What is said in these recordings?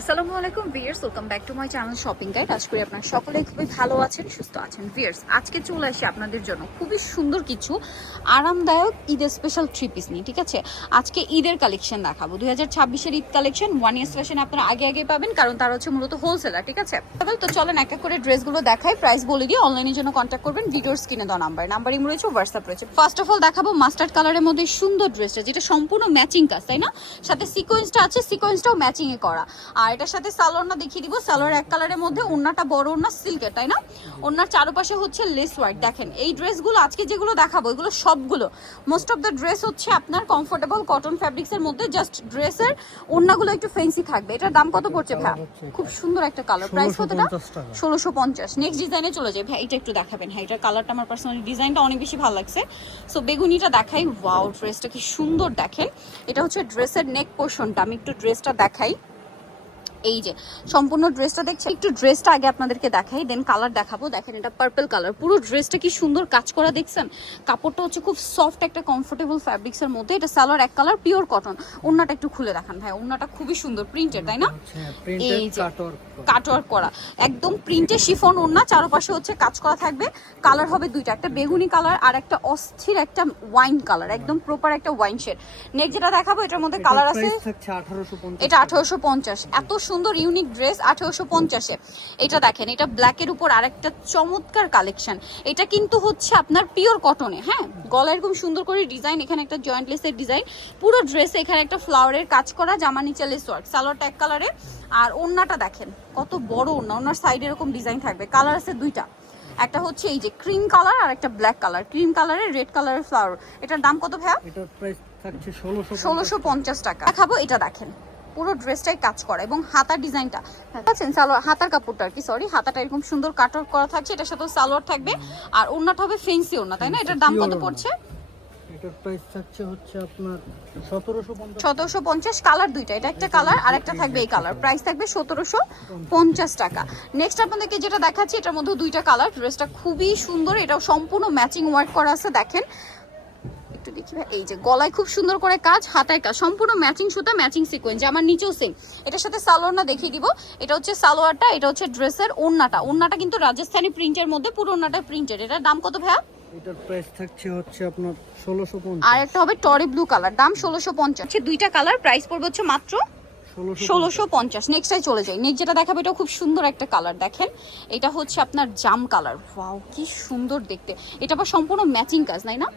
আসসালামু আলাইকুম viewers welcome back to my channel shopping guide আজ করি আপনারা সকলেই খুবই ভালো আছেন, সুস্থ আছেন। ভিয়ার্স আজকে চলে আসি আপনাদের জন্য খুবই সুন্দর কিছু আরামদায়ক ঈদের স্পেশাল থ্রি পিস নিয়ে, ঠিক আছে? আজকে ঈদের কালেকশন দেখাবো। দুই হাজার ছাব্বিশের Eid collection one years fashion আপনারা আগে আগে পাবেন, কারণ তারা হচ্ছে মূলত হোলসেলার ঠিক আছে? তো চলেন এক এক করে ড্রেসগুলো দেখাই প্রাইস বলে দিয়ে অনলাইনের জন্য কন্ট্যাক্ট করবেন ভিডিওর স্ক্রিনে দেওয়া নাম্বার নাম্বার রয়েছে হোয়াটসঅ্যাপ রয়েছে। ফার্স্ট অফ অল দেখাবো মাস্টার্ড কালারের মধ্যে সুন্দর ড্রেসটা যেটা সম্পূর্ণ ম্যাচিং কাজ, তাই না? সাথে সিকোয়েন্সটা আছে সিকোয়েন্সটাও ম্যাচিং এ করা। আর এটার সাথে সালোয়ারটা দেখিয়ে দিব সালোয়ার এক কালারের মধ্যে ওন্নাটা বড় ওন্না সিল্কের তাই না? ওন্নার চারপাশে হচ্ছে লেস ওয়াইট দেখেন এই ড্রেসগুলো আজকে যেগুলো দেখাবো এগুলো সবগুলো মোস্ট অফ দ্য ড্রেস হচ্ছে আপনার কমফোর্টেবল কটন ফ্যাব্রিক্সের মধ্যে জাস্ট ড্রেসের ওন্নাগুলো একটু ফেন্সি থাকবে। এটার দাম কত পড়ছে ভাই খুব সুন্দর একটা কালার প্রাইস কতটা 1650 টাকা। ষোলোশো পঞ্চাশ। নেক্সট ডিজাইনে চলে যাই। ভাই এটা একটু দেখাবেন। হ্যাঁ এটার কালারটা আমার পার্সোনালি ডিজাইনটা অনেক বেশি ভালো লাগছে। সো বেগুনিটা দেখাই। ওয়াও ড্রেসটা কি সুন্দর দেখেন। এটা হচ্ছে ড্রেসের নেক পোর্শনটা আমি একটু ড্রেসটা দেখাই। এই যে সম্পূর্ণ ড্রেসটা দেখছে একটু ড্রেসটা আগে আপনাদেরকে দেখাই দেন কালার দেখাবো। দেখেন এটা পার্পল কালার পুরো ড্রেসটা কি সুন্দর কাজ করা দেখছেন? কাপড়টা হচ্ছে খুব সফট একটা কমফোর্টেবল ফ্যাব্রিক্স এর মধ্যে। এটা সালোয়ার এক কালার পিওর কটন ওন্নাটা একটু খুলে দেখান ভাই ওন্নাটা খুবই সুন্দর প্রিন্টেড তাই না? এই যে কাটওয়ার্ক করা। একদম প্রিন্টে শিফন ওড়না চারপাশে হচ্ছে কাজ করা থাকবে। কালার হবে দুইটা একটা বেগুনি কালার আর একটা অস্থির একটা ওয়াইন কালার একদম প্রপার একটা ওয়াইন শেড নেক্সট যেটা দেখাবো এটার মধ্যে কালার আছে এটা আঠারোশো পঞ্চাশ। এত সুন্দর ইউনিক ড্রেস আঠারোশো পঞ্চাশে। এটা দেখেন এটা ব্ল্যাকের উপর আরেকটা চমৎকার কালেকশন এটা কিন্তু হচ্ছে আপনার পিওর কটনে হ্যাঁ? গলা এরকম সুন্দর করে ডিজাইন এখানে একটা জয়েন্ট লেসের ডিজাইন পুরো ড্রেসে এখানে একটা ফ্লাওয়ারের কাজ করা জামা নিচে লেস ওয়ার্ক সালোয়ার ট্যাগ কালারে আর ওড়নাটা দেখেন কত বড় ওড়না ওনার সাইডে এরকম ডিজাইন থাকবে। কালার আছে দুইটা। একটা হচ্ছে এই যে ক্রিম কালার আর একটা ব্ল্যাক কালার ক্রিম কালারের রেড কালারের ফ্লাওয়ার এটার দাম কত ভাইয়া? এটার প্রাইস থাকছে 1650 ষোলোশো পঞ্চাশ টাকা। দেখাবো এটা দেখেন। পুরো ড্রেসটাই কাজ করা এবং হাতার ডিজাইনটা পাচ্ছেন? সালোয়ার হাতার কাপড়টা আর কি সরি হাতাটা এরকম সুন্দর কাটার করা থাকছে। এটার সাথে সালোয়ার থাকবে। আর ওড়নাটা হবে ফেন্সি ওড়না তাই না? এটার দাম কত পড়ছে? এটার প্রাইস থাকছে হচ্ছে আপনার 1750 কালার দুইটা। এটা একটা কালার আর একটা থাকবে এই কালার প্রাইস থাকবে সতেরোশো পঞ্চাশ টাকা। নেক্সট আপনাদেরকে যেটা দেখাচ্ছি এটার মধ্যে দুইটা কালার ড্রেসটা খুবই সুন্দর। এটাও সম্পূর্ণ ম্যাচিং ওয়ার্ক করা আছে দেখেন। একটু দেখি ভাই, এই যে গলায় খুব সুন্দর করে কাজ হাতায় কাজ সম্পূর্ণ ম্যাচিং সুতা ম্যাচিং সিকোয়েন্স আমার নিচেও সেম এটার সাথে সালোয়ারটা দেখিয়ে দিব। এটা হচ্ছে সালোয়ারটা এটা হচ্ছে ড্রেসের ওড়নাটা। ওড়নাটা কিন্তু রাজস্থানি প্রিন্টের মধ্যে পুরো ওড়নাটা প্রিন্টেড এটার দাম কত ভাইয়া? এটার প্রাইস থাকছে হচ্ছে আপনার 1650 আর একটা হবে টরি ব্লু কালার দাম ষোলোশো পঞ্চাশ। দুইটা কালার প্রাইস পড়বে হচ্ছে মাত্র 1650 ষোলোশো পঞ্চাশ। নেক্সটাই চলে যাই। নেক্সট যেটা দেখাবো এটা খুব সুন্দর একটা কালার দেখেন। এটা হচ্ছে আপনার জাম কালার ওয়াও কি সুন্দর দেখতে। এটা আবার সম্পূর্ণ ম্যাচিং কাজ তাই না?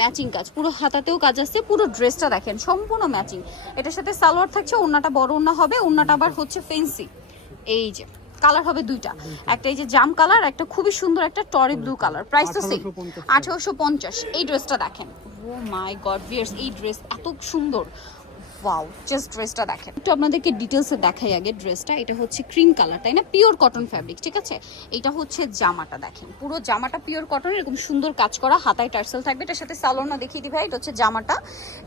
ম্যাচিং কাজ। পুরো হাতাতেও কাজ আছে পুরো ড্রেসটা দেখেন সম্পূর্ণ ম্যাচিং এটার সাথে সালোয়ার থাকছে ওন্নাটা বড় ওন্না হবে ওন্নাটা আবার হচ্ছে ফেন্সি এই যে কালার হবে দুইটা। একটা এই যে জাম কালার একটা খুবই সুন্দর একটা টরি ব্লু কালার প্রাইস তো সেম আঠারোশো পঞ্চাশ। এই ড্রেসটা দেখেন। ও মাই গড ভিয়ার্স এই ড্রেস এত সুন্দর। ওয়াও জাস্ট ড্রেসটা দেখেন। একটু আপনাদেরকে ডিটেলসে দেখাই আগে ড্রেসটা এটা হচ্ছে ক্রিম কালার তাই না? পিওর কটন ফ্যাব্রিক ঠিক আছে? এটা হচ্ছে জামাটা দেখেন। পুরো জামাটা পিওর কটন এরকম সুন্দর কাজ করা হাতায় টার্সেল থাকবে এটার সাথে সালোয়ারটা দেখিয়ে দিই ভাই এটা হচ্ছে জামাটা।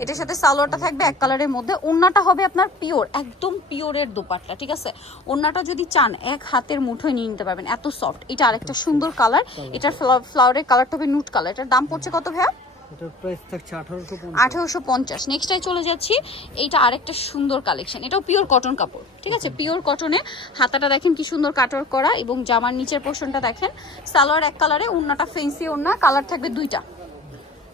এটার সাথে সালোয়ারটা থাকবে এক কালারের মধ্যে ওন্নাটা হবে আপনার পিওর একদম পিওরের দোপাট্টা ঠিক আছে? ওন্নাটা যদি চান এক হাতের মুঠোয় নিয়ে নিতে পারবেন এত সফট এটা আরেকটা সুন্দর কালার এটার ফ্লাওয়ারের কালারটা হবে নুট কালার এটার দাম পড়ছে কত ভাইয়া? এটার প্রাইস থাকছে 1850 আঠারোশো পঞ্চাশ। নেক্সটাই চলে যাচ্ছি এইটা আরেকটা সুন্দর কালেকশন এটাও পিওর কটন কাপড় ঠিক আছে? পিওর কটনে হাতাটা দেখেন কি সুন্দর কাটর করা এবং জামার নিচের পোর্শনটা দেখেন সালোয়ার এক কালারে ফেন্সি কালার থাকবে দুইটা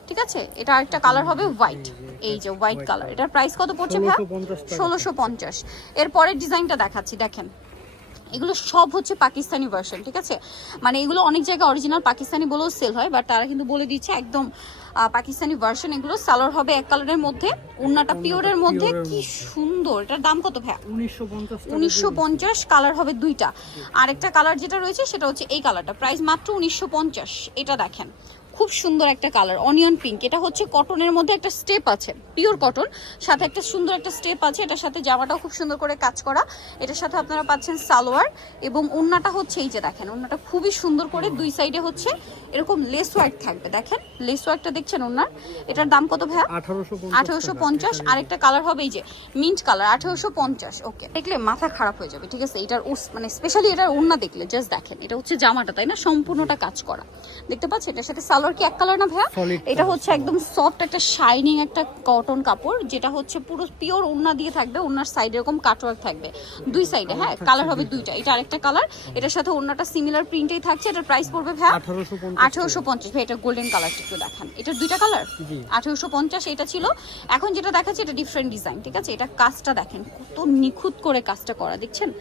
ঠিক আছে? এটা আরেকটা কালার হবে হোয়াইট এই যে হোয়াইট কালার এটার প্রাইস কত পড়ছে ভাই 1650 ষোলোশো পঞ্চাশ। এরপরের ডিজাইনটা দেখাচ্ছি দেখেন। এগুলো সব হচ্ছে পাকিস্তানি ভার্সন ঠিক আছে? মানে এগুলো অনেক জায়গায় অরিজিনাল পাকিস্তানি বলেও সেল হয় বাট তারা কিন্তু বলে দিচ্ছে একদম পাকিস্তানি ভার্সন এগুলো সালোয়ার হবে এক কালারের মধ্যে উন্নাটা পিওরের মধ্যে কি সুন্দর এটার দাম কত ভাই উনিশশো পঞ্চাশ কালার হবে দুইটা। আরেকটা কালার যেটা রয়েছে সেটা হচ্ছে এই কালারটা প্রাইস মাত্র উনিশশো পঞ্চাশ এটা দেখেন। খুব সুন্দর একটা কালার অনিয়ন পিঙ্ক। এটা হচ্ছে কটনের মধ্যে একটা স্টেপ আছে পিওর কটন। সাথে একটা সুন্দর একটা স্টেপ আছে এটার সাথে জামাটাও খুব সুন্দর করে কাজ করা। এটার সাথে আপনারা পাচ্ছেন সালোয়ার এবং ওন্নাটা হচ্ছে এই যে দেখেন ওন্নাটা খুবই সুন্দর করে দুই সাইডে হচ্ছে এরকম লেস ওয়ার্ক থাকবে। দেখেন লেস ওয়ার্কটা দেখছেন ওনার এটার দাম কত ভাইয়া? আঠারোশো পঞ্চাশ আরেকটা কালার হবে এই যে মিন্ট কালার আঠারোশো পঞ্চাশ। ওকে দেখলে মাথা খারাপ হয়ে যাবে ঠিক আছে? এটার মানে স্পেশালি এটার ওড়না দেখলে জাস্ট দেখেন। এটা হচ্ছে জামাটা তাই না? সম্পূর্ণটা কাজ করা। দেখতে পাচ্ছেন? এটার সাথে সালোয়ার সালোয়ার কি এক কালার না ভাইয়া? এটা হচ্ছে একদম সফট একটা শাইনিং একটা কটন কাপড় যেটা হচ্ছে পুরো পিওর ওড়না দিয়ে থাকবে ওড়নার সাইডে এরকম কাটওয়ার্ক থাকবে। দুই সাইডে হ্যাঁ কালার হবে দুইটা এটা আরেকটা কালার এটার সাথে ওড়নাটা সিমিলার প্রিন্টেই থাকছে এটার প্রাইস পড়বে ভাইয়া আঠারোশো পঞ্চাশ ভাই এটা গোল্ডেন কালারটা একটু দেখান। এটার দুইটা কালার জি। আঠেরোশো পঞ্চাশ এটা ছিল। এখন যেটা দেখাচ্ছে এটা ডিফারেন্ট ডিজাইন ঠিক আছে? এটা কাজটা দেখেন কত নিখুঁত করে কাজটা করা দেখছেন?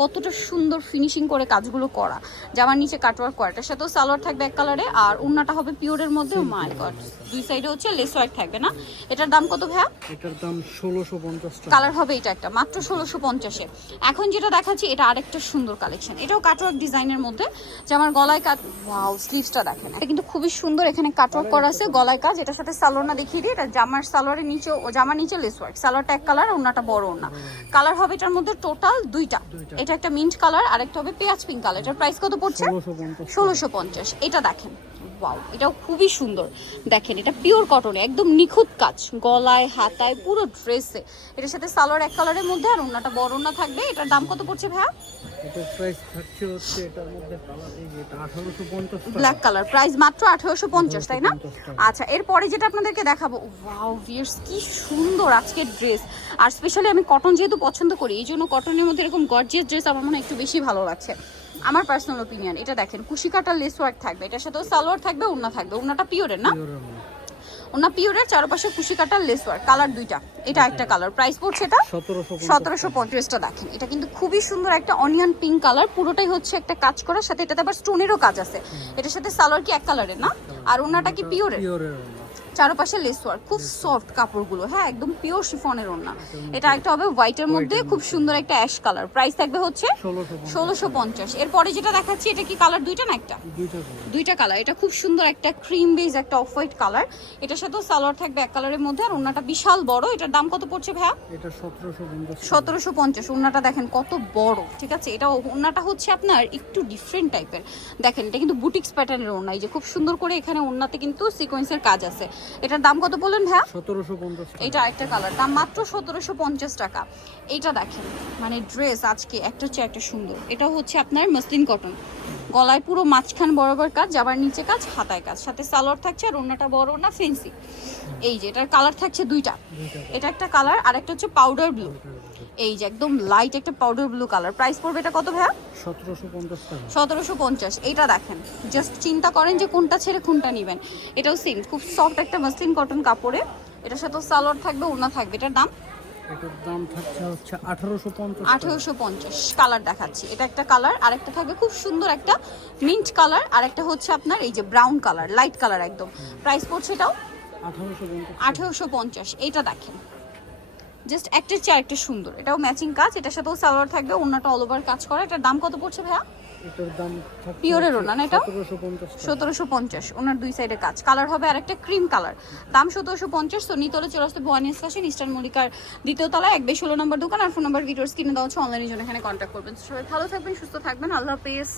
কতটা সুন্দর ফিনিশিং করে কাজগুলো করা। জামার নিচে কাটওয়ার্ক করা এটার সাথেও সালোয়ার থাকবে এক কালারে আর উন্নাটা হবে পিওরের মধ্যে মাই গড দুই সাইডে হচ্ছে লেস ওয়ার্ক থাকবে না। এটার দাম কত ভাইয়া? এটার দাম ষোলোশো পঞ্চাশ টাকা। কালার হবে এটা একটা মাত্র ষোলোশো পঞ্চাশে। এখন যেটা দেখাচ্ছি এটা আরেকটা সুন্দর কালেকশন এটাও কাটওয়ার্ক ডিজাইনের মধ্যে। যে আমার গলায় কাট ওয়াও স্লিভসটা দেখেন। এটা কিন্তু খুবই সুন্দর এখানে কাটওয়ার্ক করা আছে গলায় কাজ। এটার সাথে সালোয়ারটা দেখিয়ে দিই। এটা জামার সালোয়ারের নিচে ও জামার নিচে লেস ওয়ার্ক সালোয়ারটা এক কালার ওনাটা বড় ওনা কালার হবে এটার মধ্যে টোটাল দুইটা। এটা একটা মিন্ট কালার আরেকটা হবে পেঁয়াজ পিঙ্ক কালার এটার প্রাইস কত পড়ছে? ষোলোশো পঞ্চাশ ষোলোশো পঞ্চাশ। এটা দেখেন। ওয়াও এটাও খুবই সুন্দর। দেখেন এটা পিওর কটনে একদম নিখুঁত কাজ। গলায় হাতায় পুরো ড্রেসে এটার সাথে সালোয়ার এক কালারের মধ্যে আর ওনাটা বড় ওনা থাকবে। এটার দাম কত পড়ছে ভাইয়া? ব্ল্যাক কালার প্রাইস মাত্র আঠারোশো পঞ্চাশ তাই না? আচ্ছা এরপরে যেটা আপনাদেরকে দেখাবো। ওয়াও ভিয়ার্স কি সুন্দর আজকের ড্রেস আর স্পেশালি আমি কটন যেহেতু পছন্দ করি এই জন্য কটনের মধ্যে এরকম গর্জিয়াস ড্রেস আমার মনে হয় একটু বেশি ভালো লাগছে। আমার পার্সোনাল ওপিনিয়ন এটা দেখেন কুশি কাটার লেস ওয়ার্ক থাকবে এটার সাথেও সালোয়ার থাকবে ওড়না থাকবে ওড়নাটা পিওরের না? ওনা পিওরের চারপাশে কুশি কাটার লেস ওয়ার্ক কালার দুইটা এটা একটা কালার প্রাইস পড়ছে এটা সতেরোশো পঞ্চাশটা দেখেন এটা কিন্তু খুবই সুন্দর একটা অনিয়ন পিঙ্ক কালার পুরোটাই হচ্ছে একটা কাজ করার সাথে এটাতে আবার স্টোনেরও কাজ আছে এটার সাথে সালোয়ার কি এক কালারের না? আর ওনাটা কি পিওরের চারপাশে লেস ওয়ার্ক খুব সফট কাপড়গুলো। হ্যাঁ একদম পিওর শিফনের ওনা এটা একটা হবে হোয়াইটের মধ্যে খুব সুন্দর একটা অ্যাশ কালার প্রাইস থাকবে হচ্ছে ষোলোশো পঞ্চাশ। এরপরে যেটা দেখাচ্ছি এটা কি কালার দুইটা না একটা? দুইটা কালার এটা খুব সুন্দর একটা ক্রিম বেজ একটা অফ হোয়াইট কালার এটার সাথেও সালোয়ার থাকবে এক কালারের মধ্যে আর ওনাটা বিশাল বড়। এটার দাম কত পড়ছে ভাইয়া? এটা সতেরোশো পঞ্চাশ। ওনাটা দেখেন কত বড় ঠিক আছে? এটা ওনাটা হচ্ছে আপনার একটু ডিফারেন্ট টাইপের দেখেন এটা কিন্তু বুটিক্স প্যাটার্নের ওনা এই যে খুব সুন্দর করে এখানে ওনাতে কিন্তু সিকোয়েন্সের কাজ আছে। এটার দাম কত বললেন ভাইয়া? সতেরোশো পঞ্চাশ এটা একটা কালার দাম মাত্র সতেরোশো পঞ্চাশ টাকা। এটা দেখেন মানে ড্রেস আজকে একটা হচ্ছে একটা সুন্দর। এটা হচ্ছে আপনার মসলিন কটন গলায় পুরো মাঝখান বরাবর কাজ যাবার নিচে কাজ হাতায় কাজ। সাথে সালোয়ার থাকছে আর অন্যটা বড় না ফেন্সি এই যে এটার কালার থাকছে দুইটা। দুইটা এটা একটা কালার আর একটা হচ্ছে পাউডার ব্লু এই যে একদম লাইট একটা পাউডার ব্লু কালার প্রাইস পড়বে এটা কত ভাইয়া? সতেরোশো পঞ্চাশ এইটা দেখেন জাস্ট চিন্তা করেন যে কোনটা ছেড়ে কোনটা নেবেন। এটাও সেম খুব সফট একটা মাসলিন কটন কাপড়ে। এটার সাথে সালোয়ার থাকবে ওড়না থাকবে। এটার দাম? এটার থাকছে হচ্ছে কালার দেখাচ্ছি। এটা একটা কালার থাকবে খুব সুন্দর একটা মিন্ট কালার আর একটা হচ্ছে আপনার এই যে ব্রাউন কালার লাইট কালার একদম। প্রাইস পড়ছে এটাও? আঠারোশো পঞ্চাশ এটা দেখেন। জাস্ট একটার চেয়ে আরেকটা সুন্দর। এটাও ম্যাচিং কাজ এটার সাথেও সালোয়ার থাকবে অন্যটা অল ওভার কাজ করা। এটার দাম কত পড়ছে ভাইয়া? এটার দাম পিওরের ওনা না এটা সতেরোশো পঞ্চাশ ওনার দুই সাইডে কাজ। কালার হবে আর একটা ক্রিম কালার দাম সতেরোশো পঞ্চাশ তো নিতলে আসতে বোয়ানিয়াস ফ্যাশন ইস্টার্ন মল্লিকার দ্বিতীয় তলায় এক ষোলো নম্বর দোকান আর ফোন নাম্বার ভিডিওস কিনে দেওয়া হচ্ছে অনলাইনের জন্য এখানে কন্ট্যাক্ট করবেন। সবাই ভালো থাকবেন সুস্থ থাকবেন আল্লাহ হাফেজ।